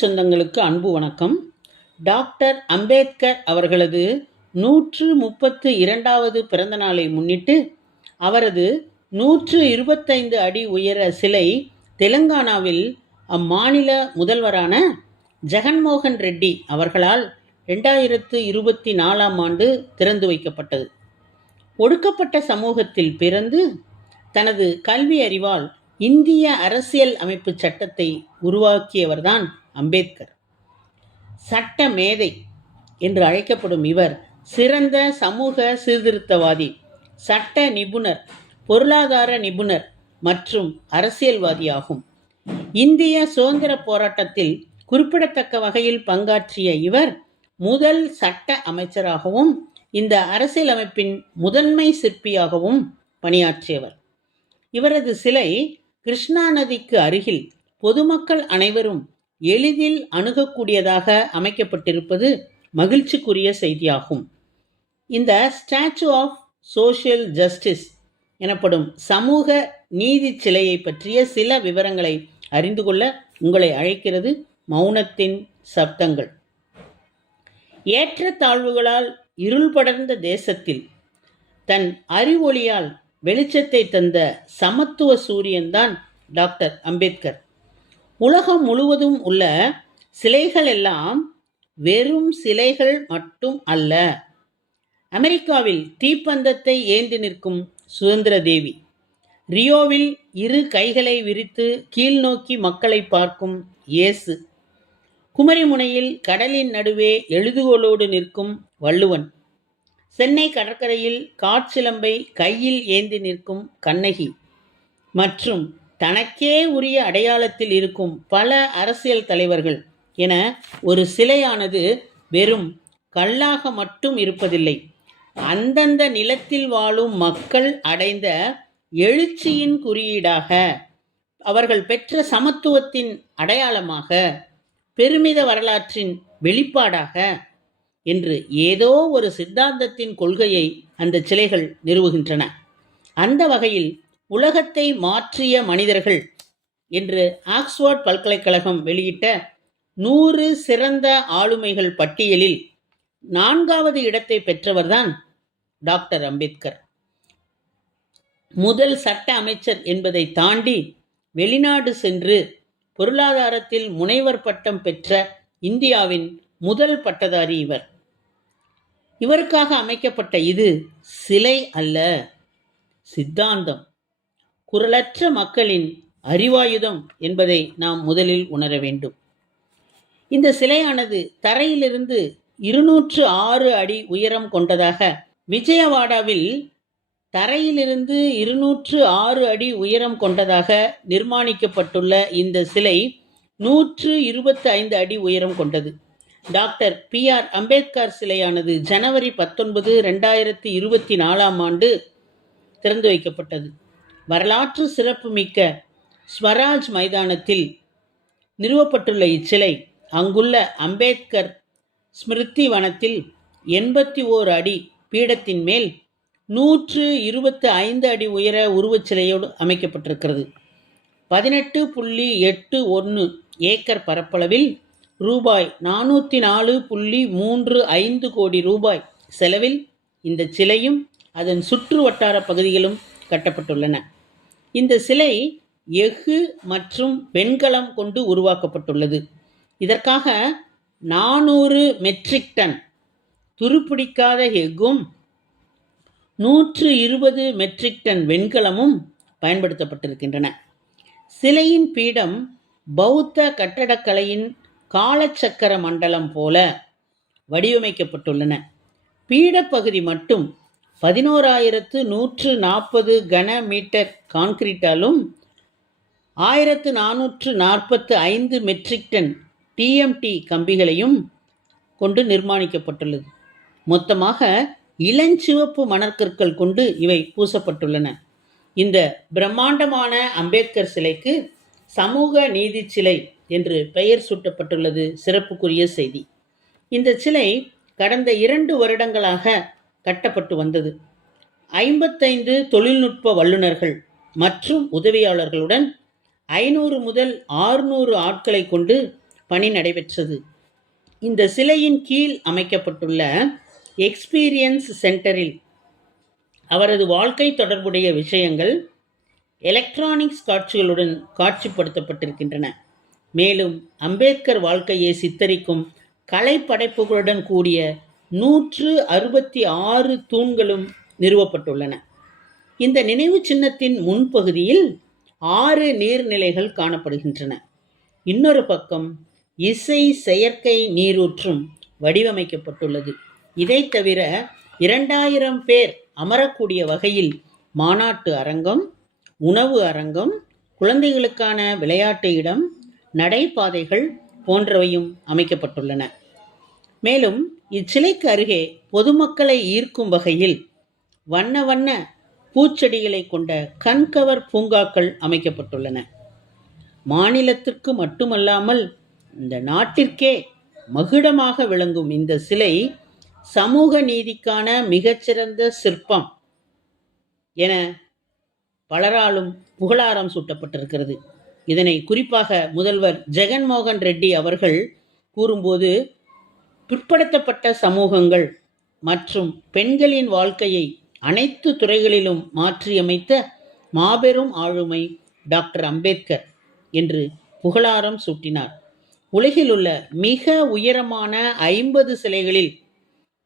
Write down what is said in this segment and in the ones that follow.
சொந்தங்களுக்கு அன்பு வணக்கம். டாக்டர் அம்பேத்கர் அவர்களது நூற்று முப்பத்து இரண்டாவது பிறந்த நாளை முன்னிட்டு அவரது நூற்று இருபத்தைந்து அடி உயர சிலை தெலுங்கானாவில் அம்மாநில முதல்வரான ஜெகன்மோகன் ரெட்டி அவர்களால் ரெண்டாயிரத்து இருபத்தி நாலாம் ஆண்டு திறந்து வைக்கப்பட்டது. ஒடுக்கப்பட்ட சமூகத்தில் பிறந்து தனது கல்வி அறிவால் இந்திய அரசியல் அமைப்பு சட்டத்தை உருவாக்கியவர்தான் அம்பேத்கர். சட்ட மேதை என்று அழைக்கப்படும் இவர் சிறந்த சமூக சீர்திருத்தவாதி சட்ட நிபுணர் பொருளாதார நிபுணர் மற்றும் அரசியல்வாதியாகும். இந்திய சுதந்திர போராட்டத்தில் குறிப்பிடத்தக்க வகையில் பங்காற்றிய இவர் முதல் சட்ட அமைச்சராகவும் இந்த அரசியலமைப்பின் முதன்மை சிற்பியாகவும் பணியாற்றியவர். இவரது சிலை கிருஷ்ணா நதிக்கு அருகில் பொதுமக்கள் அனைவரும் எளிதில் அணுகக்கூடியதாக அமைக்கப்பட்டிருப்பது மகிழ்ச்சிக்குரிய செய்தியாகும். இந்த ஸ்டாச்சு ஆஃப் சோஷியல் ஜஸ்டிஸ் எனப்படும் சமூக நீதி சிலையை பற்றிய சில விவரங்களை அறிந்து கொள்ள உங்களை அழைக்கிறது மௌனத்தின் சப்தங்கள். ஏற்றத்தாழ்வுகளால் இருள் படர்ந்த தேசத்தில் தன் அறிவொளியால் வெளிச்சத்தை தந்த சமத்துவ சூரியன்தான் டாக்டர் அம்பேத்கர். உலகம் முழுவதும் உள்ள சிலைகள் எல்லாம் வெறும் சிலைகள் மட்டும் அல்ல. அமெரிக்காவில் தீப்பந்தத்தை ஏந்தி நிற்கும் சுதந்திர தேவி ரியோவில் இரு கைகளை விரித்து கீழ்நோக்கி மக்களை பார்க்கும் இயேசு குமரிமுனையில் கடலின் நடுவே எழுதுகோலோடு நிற்கும் வள்ளுவன் சென்னை கடற்கரையில் காற்சிலம்பை கையில் ஏந்தி நிற்கும் கண்ணகி மற்றும் தனக்கே உரிய அடையாளத்தில் இருக்கும் பல அரசியல் தலைவர்கள் என ஒரு சிலையானது வெறும் கல்லாக மட்டும் இருப்பதில்லை. அந்தந்த நிலத்தில் வாழும் மக்கள் அடைந்த எழுச்சியின் குறியீடாக அவர்கள் பெற்ற சமத்துவத்தின் அடையாளமாக பெருமித வரலாற்றின் வெளிப்பாடாக என்று ஏதோ ஒரு சித்தாந்தத்தின் கொள்கையை அந்த சிலைகள் நிறுவுகின்றன. அந்த வகையில் உலகத்தை மாற்றிய மனிதர்கள் என்று ஆக்ஸ்போர்ட் பல்கலைக்கழகம் வெளியிட்ட நூறு சிறந்த ஆளுமைகள் பட்டியலில் நான்காவது இடத்தை பெற்றவர்தான் டாக்டர் அம்பேத்கர். முதல் சட்ட அமைச்சர் என்பதை தாண்டி வெளிநாடு சென்று பொருளாதாரத்தில் முனைவர் பட்டம் பெற்ற இந்தியாவின் முதல் பட்டதாரி இவர். இவருக்காக அமைக்கப்பட்ட இது சிலை அல்ல சித்தாந்தம். குரலற்ற மக்களின் அறிவாயுதம் என்பதை நாம் முதலில் உணர வேண்டும். இந்த சிலையானது தரையிலிருந்து இருநூற்று ஆறு அடி உயரம் கொண்டதாக விஜயவாடாவில் தரையிலிருந்து இருநூற்று ஆறு அடி உயரம் கொண்டதாக நிர்மாணிக்கப்பட்டுள்ள இந்த சிலை நூற்று இருபத்தி ஐந்து அடி உயரம் கொண்டது. டாக்டர் பி ஆர் அம்பேத்கர் சிலையானது ஜனவரி பத்தொன்பது ரெண்டாயிரத்தி இருபத்தி நாலாம் ஆண்டு திறந்து வைக்கப்பட்டது. வரலாற்று சிறப்புமிக்க ஸ்வராஜ் மைதானத்தில் நிறுவப்பட்டுள்ள இச்சிலை அங்குள்ள அம்பேத்கர் ஸ்மிருதி வனத்தில் எண்பத்தி ஓர் அடி பீடத்தின் மேல் நூற்று இருபத்து ஐந்து அடி உயர உருவச்சிலையோடு அமைக்கப்பட்டிருக்கிறது. பதினெட்டு புள்ளி எட்டு ஒன்று ஏக்கர் பரப்பளவில் ரூபாய் நானூற்றி நாலு புள்ளி மூன்று ஐந்து கோடி ரூபாய் செலவில் இந்த சிலையும் அதன் சுற்று வட்டார பகுதிகளும் கட்டப்பட்டுள்ளன. இந்த சிலை எஃகு மற்றும் வெண்கலம் கொண்டு உருவாக்கப்பட்டுள்ளது. இதற்காக நானூறு மெட்ரிக் டன் துருப்பிடிக்காத எஃகும் நூற்று இருபது மெட்ரிக் டன் வெண்கலமும் பயன்படுத்தப்பட்டிருக்கின்றன. சிலையின் பீடம் பௌத்த கட்டடக்கலையின் காலச்சக்கர மண்டலம் போல வடிவமைக்கப்பட்டுள்ளன. பீடப்பகுதி மட்டும் பதினோராயிரத்து நூற்று நாற்பது கன மீட்டர் கான்கிரீட்டாலும் ஆயிரத்து நானூற்று நாற்பத்து ஐந்து மெட்ரிக் டன் டிஎம்டி கம்பிகளையும் கொண்டு நிர்மாணிக்கப்பட்டுள்ளது. மொத்தமாக இளஞ்சிவப்பு மணற்கற்கள் கொண்டு இவை பூசப்பட்டுள்ளன. இந்த பிரம்மாண்டமான அம்பேத்கர் சிலைக்கு சமூக நீதி சிலை என்று பெயர் சூட்டப்பட்டுள்ளது. சிறப்புக்குரிய செய்தி. இந்த சிலை கடந்த இரண்டு வருடங்களாக கட்டப்பட்டு வந்தது. ஐம்பத்தைந்து தொழில்நுட்ப வல்லுநர்கள் மற்றும் உதவியாளர்களுடன் ஐநூறு முதல் ஆறுநூறு ஆட்களை கொண்டு பணி நடைபெற்றது. இந்த சிலையின் கீழ் அமைக்கப்பட்டுள்ள எக்ஸ்பீரியன்ஸ் சென்டரில் அவரது வாழ்க்கை தொடர்புடைய விஷயங்கள் எலக்ட்ரானிக்ஸ் காட்சிகளுடன் காட்சிப்படுத்தப்பட்டிருக்கின்றன. மேலும் அம்பேத்கர் வாழ்க்கையை சித்தரிக்கும் கலைப்படைப்புகளுடன் கூடிய நூற்று அறுபத்தி ஆறு தூண்களும் நிறுவப்பட்டுள்ளன. இந்த நினைவு சின்னத்தின் முன்பகுதியில் ஆறு நீர்நிலைகள் காணப்படுகின்றன. இன்னொரு பக்கம் இசை செயற்கை நீரூற்றும் வடிவமைக்கப்பட்டுள்ளது. இதை தவிர இரண்டாயிரம் பேர் அமரக்கூடிய வகையில் மாநாட்டு அரங்கம் உணவு அரங்கம் குழந்தைகளுக்கான விளையாட்டு இடம் நடைபாதைகள் போன்றவையும் அமைக்கப்பட்டுள்ளன. மேலும் இச்சிலைக்கு அருகே பொதுமக்களை ஈர்க்கும் வகையில் வண்ண வண்ண பூச்செடிகளை கொண்ட கண்கவர் பூங்காக்கள் அமைக்கப்பட்டுள்ளன. மாநிலத்திற்கு மட்டுமல்லாமல் இந்த நாட்டிற்கே மகுடமாக விளங்கும் இந்த சிலை சமூக நீதிக்கான மிகச்சிறந்த சிற்பம் என பலராலும் புகழாரம் சூட்டப்பட்டிருக்கிறது. இதனை குறிப்பாக முதல்வர் ஜெகன்மோகன் ரெட்டி அவர்கள் கூறும்போது பிற்படுத்தப்பட்ட சமூகங்கள் மற்றும் பெண்களின் வாழ்க்கையை அனைத்து துறைகளிலும் மாற்றியமைத்த மாபெரும் ஆளுமை டாக்டர் அம்பேத்கர் என்று புகழாரம் சூட்டினார். உலகில் உள்ள மிக உயரமான ஐம்பது சிலைகளில்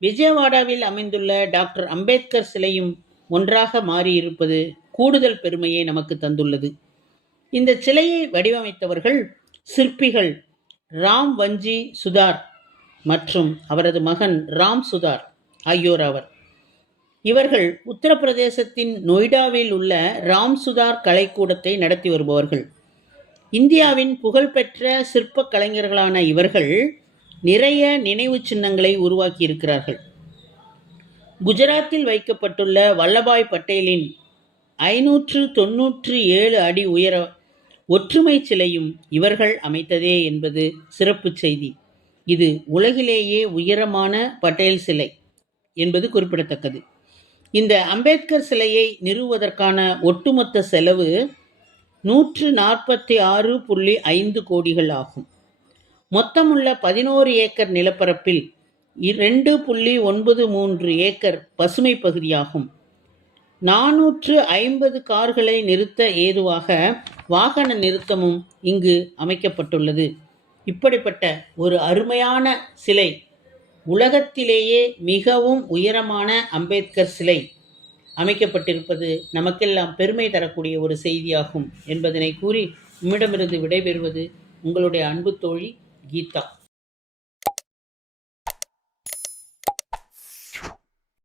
விஜயவாடாவில் அமைந்துள்ள டாக்டர் அம்பேத்கர் சிலையும் ஒன்றாக மாறியிருப்பது கூடுதல் பெருமையை நமக்கு தந்துள்ளது. இந்த சிலையை வடிவமைத்தவர்கள் சிற்பிகள் ராம் வஞ்சி சுதார் மற்றும் அவரது மகன் ராம் சுதார் ஆகியோர் அவர் இவர்கள் உத்தரப்பிரதேசத்தின் நொய்டாவில் உள்ள ராம் சுதார் கலைக்கூடத்தை நடத்தி வருபவர்கள். இந்தியாவின் புகழ்பெற்ற சிற்பக் கலைஞர்களான இவர்கள் நிறைய நினைவு சின்னங்களை உருவாக்கியிருக்கிறார்கள். குஜராத்தில் வைக்கப்பட்டுள்ள வல்லபாய் பட்டேலின் ஐநூற்று தொன்னூற்று ஏழு அடி உயர ஒற்றுமை சிலையும் இவர்கள் அமைத்ததே என்பது சிறப்பு செய்தி. இது உலகிலேயே உயரமான பட்டேல் சிலை என்பது குறிப்பிடத்தக்கது. இந்த அம்பேத்கர் சிலையை நிறுவுவதற்கான ஒட்டுமொத்த செலவு நூற்று நாற்பத்தி ஆறு புள்ளி ஐந்து கோடிகள் ஆகும். மொத்தமுள்ள பதினோரு ஏக்கர் நிலப்பரப்பில் இரண்டு புள்ளி ஒன்பது மூன்று ஏக்கர் பசுமை பகுதியாகும். நானூற்று ஐம்பது கார்களை நிறுத்த ஏதுவாக வாகன நிறுத்தமும் இங்கு அமைக்கப்பட்டுள்ளது. இப்படிப்பட்ட ஒரு அருமையான சிலை உலகத்திலேயே மிகவும் உயரமான அம்பேத்கர் சிலை அமைக்கப்பட்டிருப்பது நமக்கெல்லாம் பெருமை தரக்கூடிய ஒரு செய்தியாகும் என்பதனை கூறி உம்மிடமிருந்து விடைபெறுவது உங்களுடைய அன்பு தோழி கீதா.